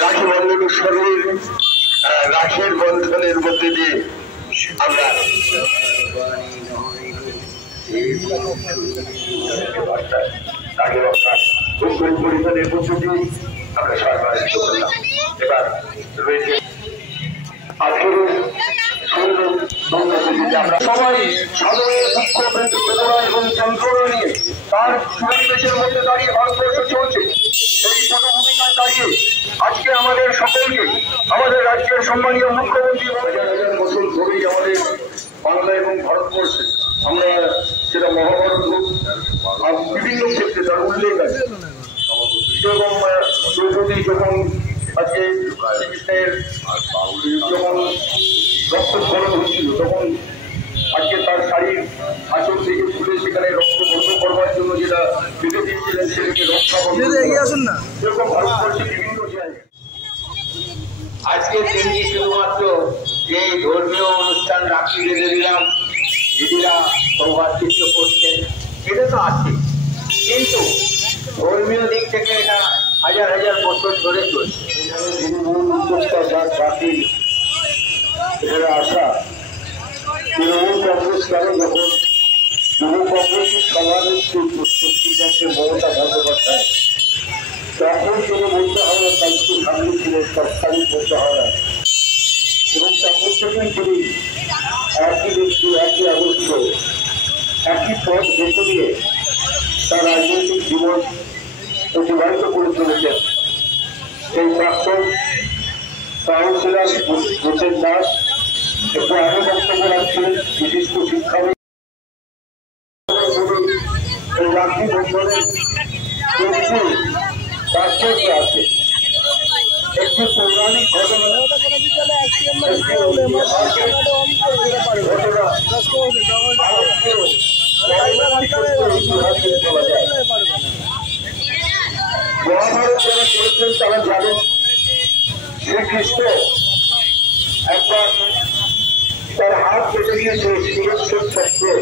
রাখি বন্ধন উৎসবের রাখের বন্ধনের মধ্যে দিয়ে আমরা পরিবারের মধ্যে দিয়ে আমরা সরবরাহ করলাম। এবার রয়েছে আমরা সবাই সাধারণ দুঃখ বেদনা এবং যন্ত্রণা নিয়ে তার পরিবেশের মধ্যে দাঁড়িয়ে ভারতবর্ষ চলছে। সেই পটভূমিকায় দাঁড়িয়ে আজকে আমাদের সকলকে আমাদের রাজ্যের সম্মানীয় মুখ্যমন্ত্রী হাজার হাজার বছর ধরেই আমাদের বাংলা এবং ভারতবর্ষে আমরা সেটা মহাভারত হোক আর বিভিন্ন ক্ষেত্রে তার উল্লেখ আছে। এবং দ্রৌপদী যখন আজকে শ্রীকৃষ্ণের যখন রক্তক্ষরণ হচ্ছিল তখন আজকে তার শাড়ির আঁচল থেকে তুলে সেখানে রক্ত বন্ধ করবার জন্য যেটা বেঁধে দিয়েছিলেন সেটাকে রক্ষা এরকম ভারতবর্ষে বিভিন্ন জায়গায় আজকে তিনি শুধুমাত্র যে ধর্মীয় অনুষ্ঠান রাখি বেঁধে দিলাম দিদিরা সৌভাতৃত্ব করছেন এটা তো আছে, কিন্তু ধর্মীয় দিক থেকে এটা হাজার হাজার বছর ধরে চলছে। এখানে তৃণমূল উদ্যোক্তা যার জাতির এখানে আসা তৃণমূল কংগ্রেস কারণ যখন তৃণমূল কংগ্রেসের সভানেত্রী পশ্চিমবঙ্গের মমতা বন্দ্যোপাধ্যায় তখন তিনি বলতে হবে দায়িত্ব সামনে ছিলেন তৎকালীন বলতে হয় না, এবং তখন থেকেই তিনি একই ব্যক্তি একই অবস্থ একই পথ বেছে নিয়ে তার রাজনৈতিক জীবন অতিবাহিত করে চলেছেন। সেই প্রাক্তন কাউন্সিলর হোসেন দাস একটু আগে বক্তব্য রাখছিলেন, বিশিষ্ট শিক্ষাবিদ। এই রাখি বন্ধনের তাৎপর্য আছে। একটি পৌরাণিক ঘটনা মহাভারত যারা করেছেন তারা জানেন শ্রীকৃষ্ণ একবার তার हाथ बेटे के सुरक्षित चक्र।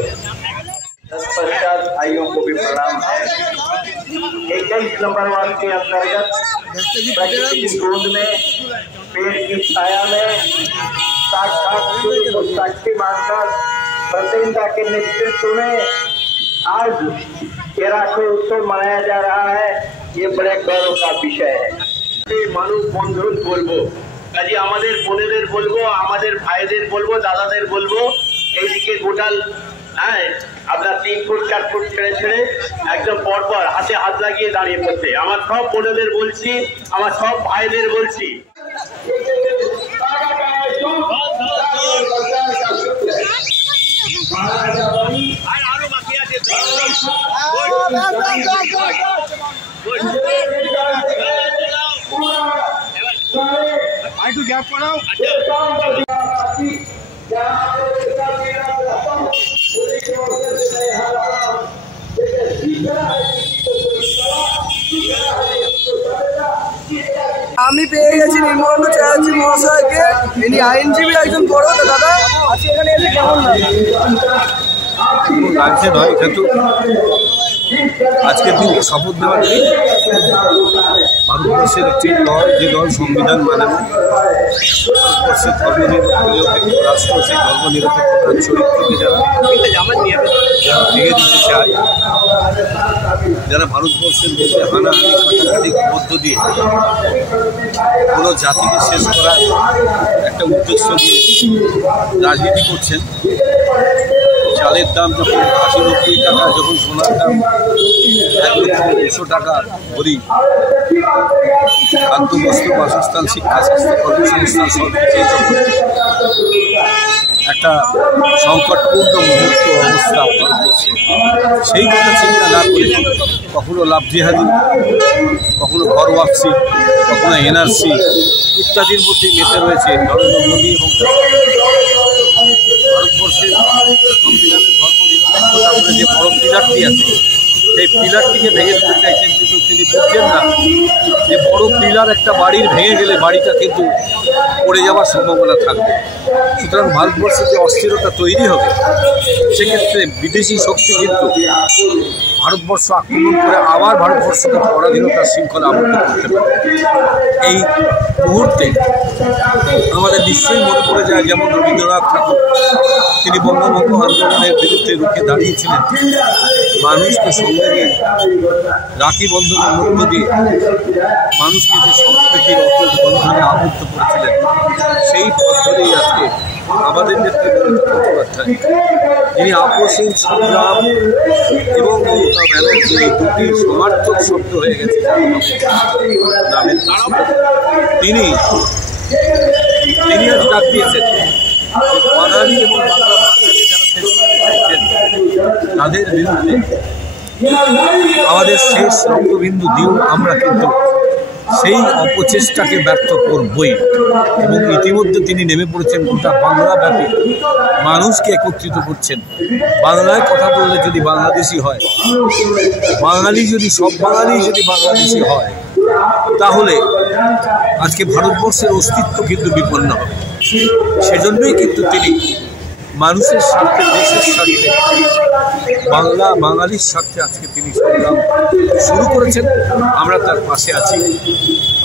तत्पश्चात आइयों को भी प्रणाम है। 21 नंबर वार्ड के अंतर्गत प्राकृतिक गोद में पेड़ की छाया में साक्षात सूर्य को साक्षी मानकर प्रतिनिधिता के नेतृत्व में आज ये राखी उत्सव मनाया जा रहा है। ये बड़े गौरव का विषय है। मानव बंधन बोलबो কাজে আমাদের বোনেদের বলবো, আমাদের ভাইদের বলবো, দাদাদের বলবো এইদিকে গোটাল আপনার 3 ফুট 4 ফুট ছেড়ে ছেড়ে একদম পরপর হাতে হাত লাগিয়ে দাঁড়িয়ে পড়তে। আমার সব বোনেদের বলছি, আমার সব ভাইদের বলছি, একটু গ্যাপ করাও। আমি পেয়ে গেছি নির্মলেন্দু চ্যাটার্জি মহাশয়কে, ইনি আইনজীবী একজন বড়। তো দাদা আজকে এখানে এসে কেমন লাগছে? নয় কিন্তু আজকের দিন শপথ নেওয়ার দিন। ভারতবর্ষের একটি দল, যে দল সংবিধান মানে ভারতবর্ষের ধর্মনিরপেক্ষ রাষ্ট্র, সেই ধর্মনিরপেক্ষতার চরিত্রকে যারা ভেঙে দিতে চায়, যারা ভারতবর্ষের মধ্যে হানাহানি কাটাকাটির মধ্য দিয়ে কোনো জাতিকে শেষ করার একটা উদ্দেশ্য নিয়ে রাজনীতি করছেন। চালের দাম যখন 80-90 টাকা, যখন সোনার দাম 1,200 টাকা ভরি, খাদ্য, বস্ত্র, বাসস্থান, শিক্ষা, স্বাস্থ্য, কর্মসংস্থান সব কিছুই যখন একটা সংকটপূর্ণ মুহূর্ত অবস্থা ভারতবর্ষে, সেই কথা চিন্তা না করে কখনো লাভ জেহাদি, কখনো ঘর ওয়াপসি, কখনো এনআরসি ইত্যাদির মধ্যে মেতে রয়েছে নরেন্দ্র মোদী এবং ভারতবর্ষের সংবিধানের ধর্মনিরপেক্ষতা বলে যে বড় পিলারটি আছে, সেই পিলারটিকে ভেঙে দিতে চাইছেন। কিন্তু তিনি বুঝছেন না যে বড় পিলার একটা বাড়ির ভেঙে গেলে বাড়িটা কিন্তু পড়ে যাওয়ার সম্ভাবনা থাকবে। সুতরাং ভারতবর্ষে যে অস্থিরতা তৈরি হবে সেক্ষেত্রে বিদেশি শক্তি কিন্তু ভারতবর্ষ আক্রমণ করে আবার ভারতবর্ষকে পরাধীনতার শৃঙ্খলা আবদ্ধ করতে পারে। এই মুহূর্তে আমাদের নিশ্চয়ই মনে পড়ে যায় যেমন রবীন্দ্রনাথ ঠাকুর তিনি বঙ্গভঙ্গ আন্দোলনের বিরুদ্ধে রুখে দাঁড়িয়েছিলেন, মানুষকে সঙ্গে নিয়ে রাখি বন্ধনের মধ্য দিয়ে মানুষকে যে সম্প্রীতির অটুট বন্ধনে আবদ্ধ করেছিলেন, সেই পথ ধরেই আজকে আমাদের নেত্রী মমতা বন্দ্যোপাধ্যায় যিনি আপসহীন সংগ্রাম এবং মমতা ব্যানার্জির এই দুটি সমার্থক শব্দ হয়ে গেছে নামের তিনি আজ ডাক দিয়েছেন বাঙালি এবং বাংলা ভাষাকে যারা শেষ তাদের বিরুদ্ধে আমাদের শেষ রক্তবিন্দু দিয়েও আমরা কিন্তু সেই অপচেষ্টাকে ব্যর্থ করবই। এবং ইতিমধ্যে তিনি নেমে পড়েছেন গোটা বাংলাব্যাপী মানুষকে একত্রিত করছেন। বাংলায় কথা বললে যদি বাংলাদেশি হয়, বাঙালি যদি সব বাঙালি যদি বাংলাদেশি হয়, তাহলে আজকে ভারতবর্ষের অস্তিত্ব কিন্তু বিপন্ন হবে। সেজন্যই কিন্তু তিনি মানুষের স্বার্থে, দেশের স্বার্থে, বাঙালির স্বার্থে আজকে তিনি সংগ্রাম শুরু করেছেন। আমরা তার পাশে আছি।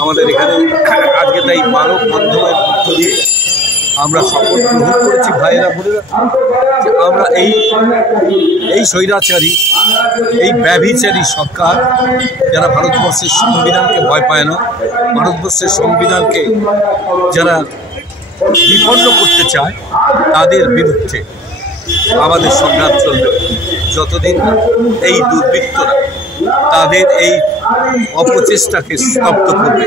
আমাদের এখানে আজকে তাই মানব বন্ধনের মধ্য দিয়ে আমরা শপথ গ্রহণ করেছি ভাইয়েরা বোনেরা যে আমরা এই স্বৈরাচারী, এই ব্যভিচারী সরকার যারা ভারতবর্ষের সংবিধানকে ভয় পায় না, ভারতবর্ষের সংবিধানকে যারা বিপন্ন করতে চায়, তাদের বিরুদ্ধে আমাদের সংগ্রাম চলবে যতদিন এই দুর্বৃত্তরা তাদের এই অপচেষ্টাকে স্তব্ধ করবে।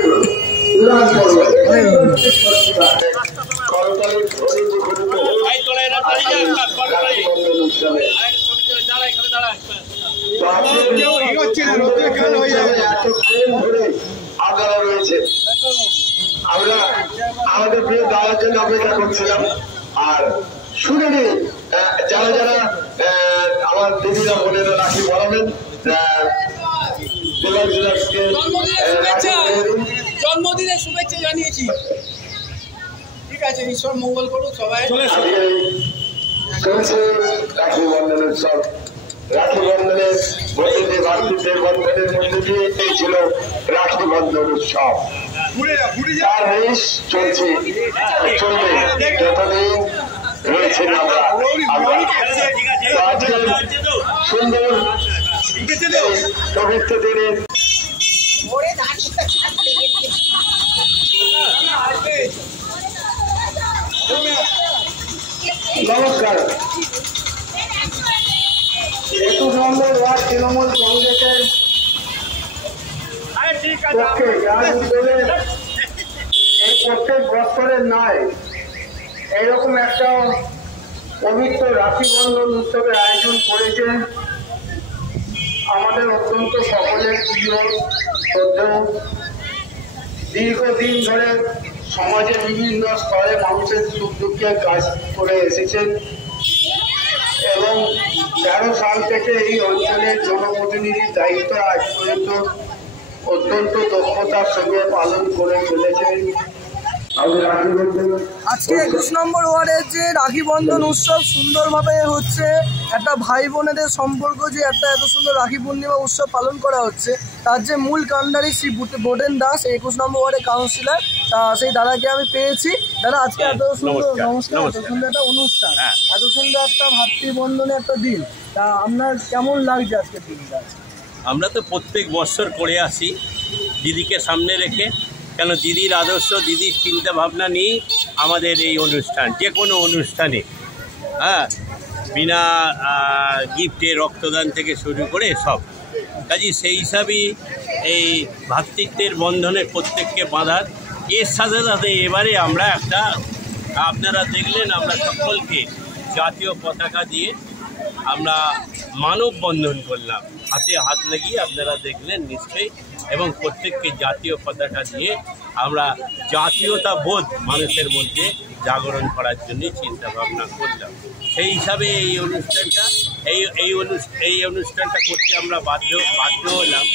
আমরা আমাদের প্রিয় দাদার জন্য অপেক্ষা করছিলাম। আর শুনে নিন যারা যারা আমার দিদিরা বোনেরা রাখি বলাবেন, জন্মদিনের শুভেচ্ছা জানিয়েছি। ঠিক আছে, ঈশ্বর মঙ্গল করুক সবাই। চলছে রাখি বন্ধন উৎসব। রাখি বন্ধনের মধ্যে ভাতৃত্বের বন্ধনের মধ্যে দিয়ে ছিল রাখি বন্ধন উৎসব। তার রেশ চলছে, চলবে যতদিন রয়েছে আমরা। সুন্দর পবিত্র দিনের নমস্কার। 21 নম্বর ওয়ার্ড তৃণমূল কংগ্রেসের পক্ষে এই প্রত্যেক বছরের নয়, এইরকম একটা পবিত্র রাখি বন্ধন উৎসবের আয়োজন করেছে আমাদের অত্যন্ত সকলের প্রিয় শ্রদ্ধেয়, দীর্ঘদিন ধরে সমাজের বিভিন্ন স্তরে মানুষের সুখ দুঃখের কাজ করে এসেছেন এবং 13 সাল থেকে এই অঞ্চলের জনপ্রতিনিধির দায়িত্ব আজ পর্যন্ত অত্যন্ত দক্ষতার সঙ্গে পালন করে চলেছেন। আজকে 21 নম্বর ওয়ার্ডের যে রাখি বন্ধন উৎসব সুন্দরভাবে হচ্ছে, একটা ভাই বোনেদের সম্পর্ক যে একটা এত সুন্দর রাখি পূর্ণিমা উৎসব পালন করা হচ্ছে, তার যে মূল কাণ্ডারি শ্রী বোটেন দাস 21 নম্বর ওয়ার্ডের কাউন্সিলর, সেই দাদাকে আমি পেয়েছি। দাদা, আজকে এত সুন্দর নমস্কার, এত সুন্দর একটা অনুষ্ঠান, এত সুন্দর একটা ভাতৃবন্ধনের একটা দিন, তা আপনার কেমন লাগছে আজকের দিনটা? আমরা তো প্রত্যেক বছর করে আসি দিদিকে সামনে রেখে, কেন দিদির আদর্শ, দিদির চিন্তা ভাবনা নিয়ে আমাদের এই অনুষ্ঠান, যে কোনো অনুষ্ঠানে বিনা গিফটে রক্তদান থেকে শুরু করে সব কাজে সেই হিসাবেই এই ভ্রাতৃত্বের বন্ধনে প্রত্যেককে বাঁধার। এর সাথে সাথে এবারে আমরা একটা, আপনারা দেখলেন আমরা সকলকে জাতীয় পতাকা দিয়ে আমরা মানববন্ধন করলাম, হাতে হাত লাগিয়ে আপনারা দেখলেন নিশ্চয়ই, এবং প্রত্যেককে জাতীয় পতাকা দিয়ে আমরা জাতীয়তা বোধ মানুষের মধ্যে জাগরণ করার জন্য চিন্তা ভাবনা করলাম। সেই হিসাবে এই অনুষ্ঠানটা করতে আমরা বাধ্য হলাম।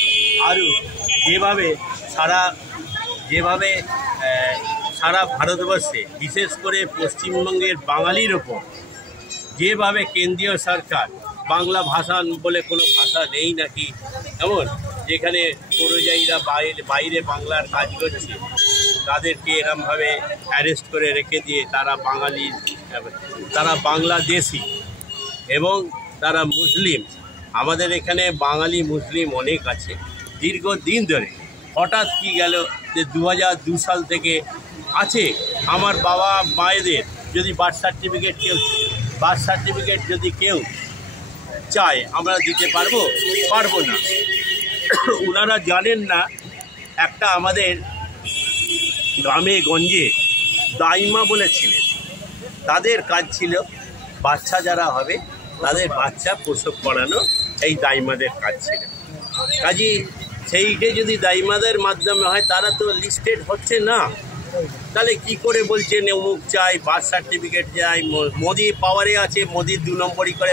আরও যেভাবে সারা ভারতবর্ষে বিশেষ করে পশ্চিমবঙ্গের বাঙালির ওপর যেভাবে কেন্দ্রীয় সরকার বাংলা ভাষা বলে কোনো ভাষা নেই নাকি, এমন যেখানে পরিযায়ীরা বাইরে বাংলার কাজ করছে তাদেরকে এরমভাবে অ্যারেস্ট করে রেখে দিয়ে তারা বাংলাদেশি এবং তারা মুসলিম। আমাদের এখানে বাঙালি মুসলিম অনেক আছে দীর্ঘদিন ধরে। হঠাৎ কি গেল যে 2002 সাল থেকে আছে। আমার বাবা মায়েদের যদি বার্থ সার্টিফিকেট যদি কেউ চায় আমরা দিতে পারবো না। ওনারা জানেন না একটা আমাদের গ্রামে গঞ্জে দাইমা বলেছিলেন, তাদের কাজ ছিল বাচ্চা যারা হবে তাদের বাচ্চা প্রসব করানো, এই দাইমাদের কাজ ছিল। কাজী সেইটা যদি দাইমাদের মাধ্যমে হয় তারা তো লিস্টেড হচ্ছে না, তাহলে কি করে বলছেন অমুক চাই, বার্থ সার্টিফিকেট চাই। মোদি পাওয়ারে আছে, মোদি 2 নম্বরই করে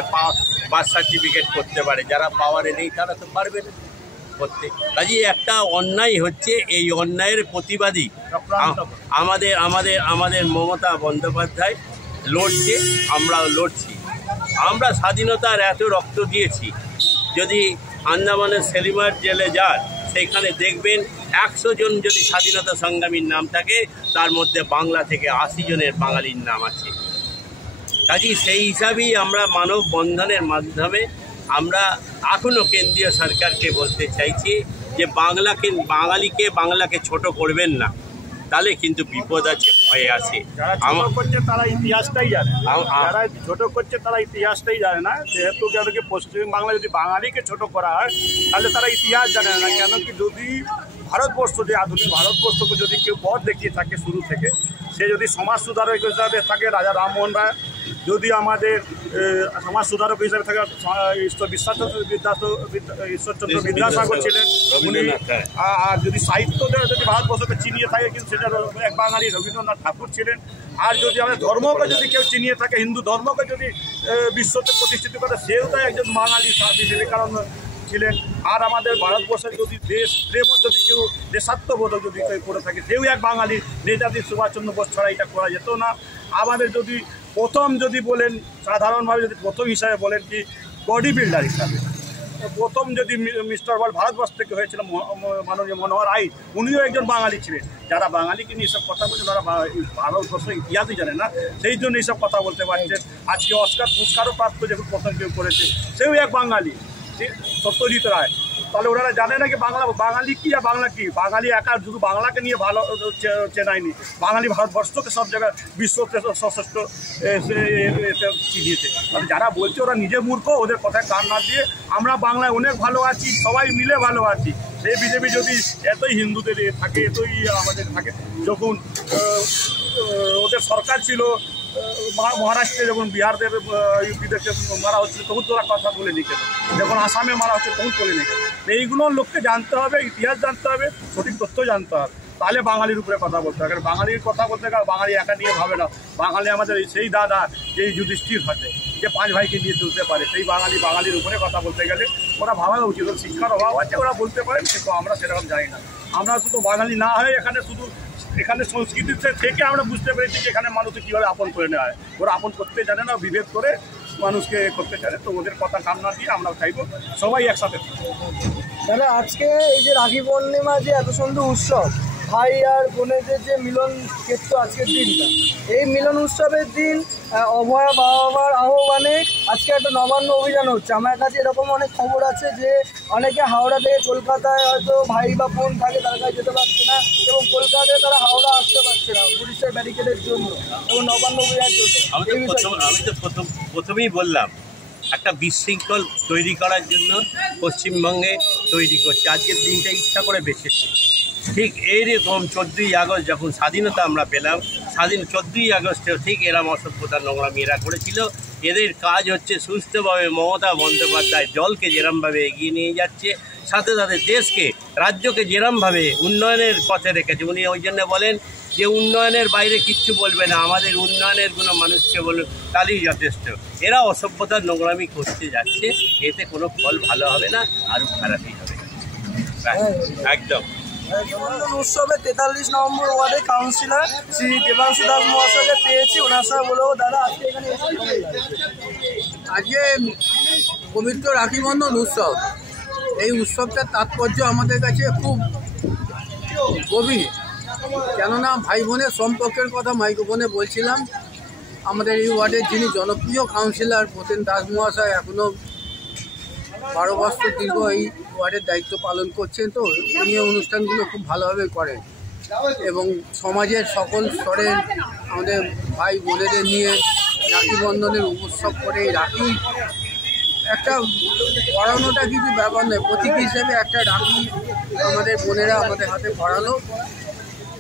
বার্থ সার্টিফিকেট করতে পারে, যারা পাওয়ারে নেই তারা তো পারবে না করতে। কাজে একটা অন্যায় হচ্ছে, এই অন্যায়ের প্রতিবাদী আমাদের মমতা বন্দ্যোপাধ্যায় লড়ছে, আমরাও লড়ছি। আমরা স্বাধীনতার এত রক্ত দিয়েছি, যদি আন্দামানের সেলিমার জেলে যান সেখানে দেখবেন 100 জন যদি স্বাধীনতা সংগ্রামীর নাম থাকে তার মধ্যে বাংলা থেকে 80 জনের বাঙালির নাম আছে। কাজেই সেই হিসাবেই আমরা মানববন্ধনের মাধ্যমে আমরা এখনও কেন্দ্রীয় সরকারকে বলতে চাইছি যে বাংলাকে ছোট করবেন না, তাহলে কিন্তু বিপদ আছে, ভয়ে আছে। যারা করছে তারা ইতিহাসটাই জানে, যারা ছোট করছে তারা ইতিহাসটাই জানে না। যেহেতু কেনকি পশ্চিমবাংলা যদি বাঙালিকে ছোট করা হয় তাহলে তারা ইতিহাস জানে না। কেন কি যদি ভারতবর্ষ, যে আধুনিক ভারতবর্ষকে যদি কেউ পথ দেখিয়ে থাকে শুরু থেকে, সে যদি সমাজ সুধারক হিসাবে থাকে রাজা রামমোহন রায়, যদি আমাদের সমাজ সুধারক হিসাবে থাকে ঈশ্বরচন্দ্র বিদ্যাসাগর ছিলেন উনি, আর যদি সাহিত্য যদি ভারতবর্ষকে চিনিয়ে থাকে কিন্তু সেটা এক বাঙালি রবীন্দ্রনাথ ঠাকুর ছিলেন। আর যদি আমাদের ধর্মকে যদি কেউ চিনিয়ে থাকে, হিন্দু ধর্মকে যদি বিশ্বতে প্রতিষ্ঠিত করে, সেও তো একজন বাঙালি স্বামী বিবেকানন্দ ছিলেন। আর আমাদের ভারতবর্ষের যদি দেশ প্রেম যদি কেউ দেশাত্মবোধক যদি কেউ করে থাকে, সেও এক বাঙালি। নেতাজি সুভাষচন্দ্র বোস ছাড়া এটা করা যেত না। আমাদের যদি প্রথম যদি বলেন, সাধারণভাবে যদি প্রথম হিসাবে বলেন কি বডি বিল্ডার হিসাবে প্রথম যদি মিস্টার ওয়ার্ল্ড ভারতবর্ষ থেকে হয়েছিল মাননীয় মনোহর আইচ, উনিও একজন বাঙালি ছিলেন। যারা বাঙালিকে নিয়ে এসব কথা বলছে তারা ভারতবর্ষের ইতিহাসই জানে না, সেই জন্য এইসব কথা বলতে পারছেন। আজকে অস্কার পুরস্কারও প্রাপ্ত যখন প্রথম কেউ করেছে, সেও এক বাঙালি, সত্যজিৎ রায়। তাহলে ওনারা জানে না কি বাঙালি কি আর বাংলা কি। বাঙালি একা শুধু বাংলাকে নিয়ে ভালো চেনায়নি, বাঙালি ভারতবর্ষকে সব জায়গায় বিশ্বকে সশস্ত্র চিনিয়েছে। তাহলে যারা বলছে ওরা নিজে মূর্খ, ওদের কথায় কান না দিয়ে আমরা বাংলায় অনেক ভালো আছি, সবাই মিলে ভালো আছি। সেই বিজেপি যদি এতই হিন্দুদের থাকে, এতই আমাদের থাকে, যখন ওদের সরকার ছিল মহারাষ্ট্রে, যখন বিহারদের ইউপিদেরকে মারা হচ্ছিল তখন তোরা কথা বলে নিকেত, যখন আসামে মারা হচ্ছে তখন বলে নিকেত। এইগুলো লোককে জানতে হবে, ইতিহাস জানতে হবে, সঠিক তথ্য জানতে হবে, তাহলে বাঙালির উপরে কথা বলতে হবে। কারণ বাঙালির কথা বলতে গেলে বাঙালি একা নিয়ে ভাবে না। বাঙালি আমাদের সেই দাদা যেই যুধিষ্ঠির থাকে, যে 5 ভাইকে নিয়ে চলতে পারে, সেই বাঙালির উপরে কথা বলতে গেলে ওরা ভাবা উচিত। শিক্ষার অভাব আছে, ওরা বলতে পারেন, কিন্তু আমরা সেরকম জানি না। আমরা শুধু বাঙালি না হয়ে এখানে সংস্কৃতির থেকে আমরা বুঝতে পেরেছি যে এখানে মানুষকে কীভাবে আপন করে নেওয়া হয়। ওরা আপন করতে জানে না, বিভেদ করে মানুষকে করতে জানে। তো ওদের কথা কান না দিয়ে আমরা চাইবো সবাই একসাথে। দাদা, আজকে এই যে রাখি পূর্ণিমা, যে এত সুন্দর উৎসব, ভাই আর বোনেদের যে মিলন ক্ষেত্র আজকের দিনটা, এই মিলন উৎসবের দিন অভয়া বাবা মার আহ্বানে আজকে একটা নবান্ন অভিযান হচ্ছে। আমার কাছে এরকম অনেক খবর আছে যে অনেকে হাওড়া থেকে কলকাতায় হয়তো ভাই বা বোন থাকে, তার কাছে যেতে পারছে না, এবং কলকাতায় তারা হাওড়া আসতে পারছে না পুলিশের ব্যারিকেডের জন্য এবং নবান্ন অভিযানের জন্য। আমি তো প্রথমেই বললাম, একটা বিশৃঙ্খল তৈরি করার জন্য পশ্চিমবঙ্গে তৈরি করছে। আজকের দিনটা ইচ্ছা করে বেছেছে। ঠিক এইরকম 14ই আগস্ট যখন স্বাধীনতা আমরা পেলাম, 14ই আগস্টেও ঠিক এরম অসভ্যতা নোংরামি এরা করেছিল। এদের কাজ হচ্ছে সুস্থভাবে মমতা বন্দ্যোপাধ্যায় দলকে যেরমভাবে এগিয়ে নিয়ে যাচ্ছে, সাথে সাথে দেশকে, রাজ্যকে যেরমভাবে উন্নয়নের পথে রেখেছে। উনি ওই জন্য বলেন যে উন্নয়নের বাইরে কিচ্ছু বলবে না, আমাদের উন্নয়নের কোনো মানুষকে বলুন, তাহলেই যথেষ্ট। এরা অসভ্যতার নোংরামি করতে যাচ্ছে, এতে কোনো ফল ভালো হবে না, আরও খারাপই হবে। একদম। রাখিবন্ধন উৎসবে 43 নম্বর ওয়ার্ডে কাউন্সিলর শ্রী দেবাংশু দাস মহাশয়কে পেয়েছি। ওনার সাথে বলবো, দাদা আজকে এখানে আজকে পবিত্র রাখিবন্ধন উৎসব, এই উৎসবটার তাৎপর্য আমাদের কাছে খুব গভীর। কেননা ভাই বোনের সম্পর্কের কথা মাইক্রোফোনে বলছিলাম। আমাদের এই ওয়ার্ডের যিনি জনপ্রিয় কাউন্সিলর প্রতেন দাস মহাশয় এখনও 12 বছর দীর্ঘ এই ওয়ার্ডের দায়িত্ব পালন করছেন। তো উনি অনুষ্ঠানগুলো খুব ভালোভাবে করেন এবং সমাজের সকল স্তরের আমাদের ভাই বোনেদের নিয়ে রাখি বন্ধনের উৎসব করে এই রাখি একটা পড়ানোটা কিছু ব্যাপার নয়, প্রতীক হিসেবে একটা রাখি আমাদের বোনেরা আমাদের হাতে পড়ালো,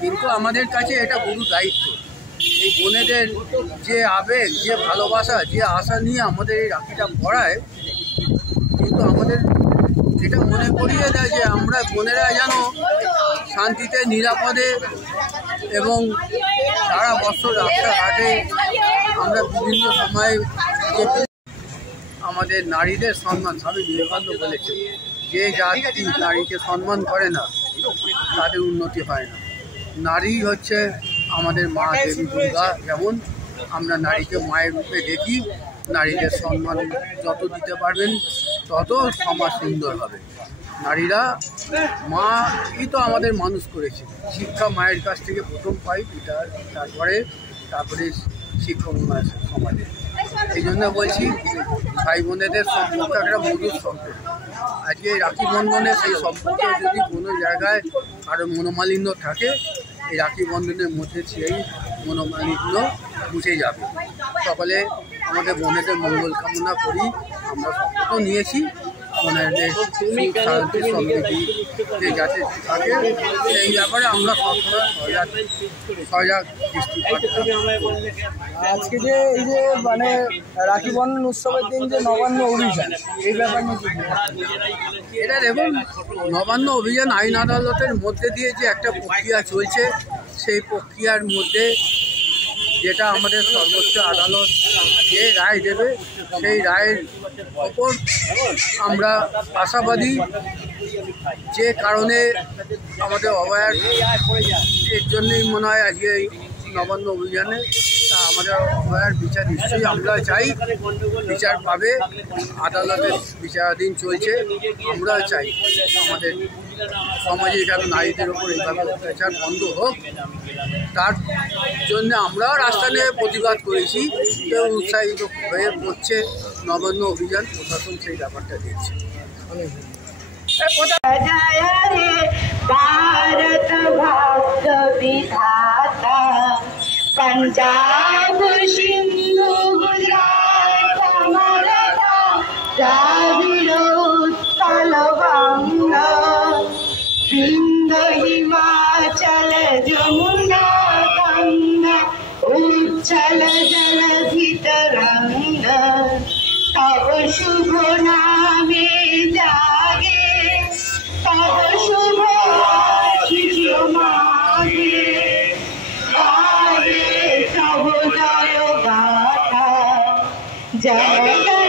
কিন্তু আমাদের কাছে এটা গুরু দায়িত্ব। এই বোনেদের যে আবেগ, যে ভালোবাসা, যে আশা নিয়ে আমাদের এই রাখিটা পড়ায়, কিন্তু আমাদের এটা মনে করিয়ে দেয় যে আমরা বোনেরা যেন শান্তিতে নিরাপদে এবং সারা বছর রাস্তাঘাটে আমরা বিভিন্ন সময়ে আমাদের নারীদের সম্মান, স্বামী বিবেকানন্দ বলেছে যে জাতি নারীকে সম্মান করে না তাদের উন্নতি হয় না। নারী হচ্ছে আমাদের মা দেবী দুর্গা, যেমন আমরা নারীকে মায়ের রূপে দেখি। নারীদের সম্মান যত দিতে পারবেন তত সমাজ সুন্দর হবে। নারীরা মাই তো আমাদের মানুষ করেছে, শিক্ষা মায়ের কাছ থেকে প্রথম পাই, তারপরে শিক্ষক সমাজে। এই জন্য বলছি ভাই বোনেদের সম্পর্ক একটা মধুর সম্পর্ক। আজকে রাখি বন্ধনে সেই সম্পর্কে যদি কোনো জায়গায় আরও মনোমালিন্য থাকে, এই রাখি বন্ধনের মধ্যে সেই মনোমালিন্য মুছে যাবে। সকলে আমাদের বোনেদের মঙ্গল কামনা করি। আমরা শপথ নিয়েছি বোনেদের শান্তি সমৃদ্ধি যাতে থাকে, সেই ব্যাপারে আমরা সবসময় সজাগ দৃষ্টি রাখি। আজকে যে এই যে মানে রাখি বন্ধন উৎসবের দিন যে নবান্ন অভিযান, এই ব্যাপারে এটা দেখুন, নবান্ন অভিযান আইন আদালতের মধ্যে দিয়ে যে একটা প্রক্রিয়া চলছে, সেই প্রক্রিয়ার মধ্যে যেটা আমাদের সর্বোচ্চ আদালত যে রায় দেবে, সেই রায়ের ওপর আমরা আশাবাদী। যে কারণে আমাদের অভয়ার এর জন্যই মনে হয় আজকে এই নবান্ন অভিযানে আমাদের অভয়ার বিচার নিশ্চয়ই আমরা চাই, বিচার পাবে। আদালতের বিচারাধীন চলছে, আমরা চাই আমাদের সমাজে যেন নারীদের ওপর এইভাবে অত্যাচার বন্ধ হোক। তার জন্য আমরাও রাস্তা নিয়ে প্রতিবাদ করেছি, কেউ উৎসাহিত হয়ে পড়ছে। নবান্ন অভিযান প্রশাসন সেই ব্যাপারটা দেখছে। भारत भाग्य विधाता पंजाब सिंधु गुजरात मराठा द्राविड़ उत्कल गंगा विंध्य हिमाचल जमुना गंगा उच्चल जलधि तरंगा तब शुभ नामे जागे तब शुभ आशीष मागे गाये तब जय गाथा जय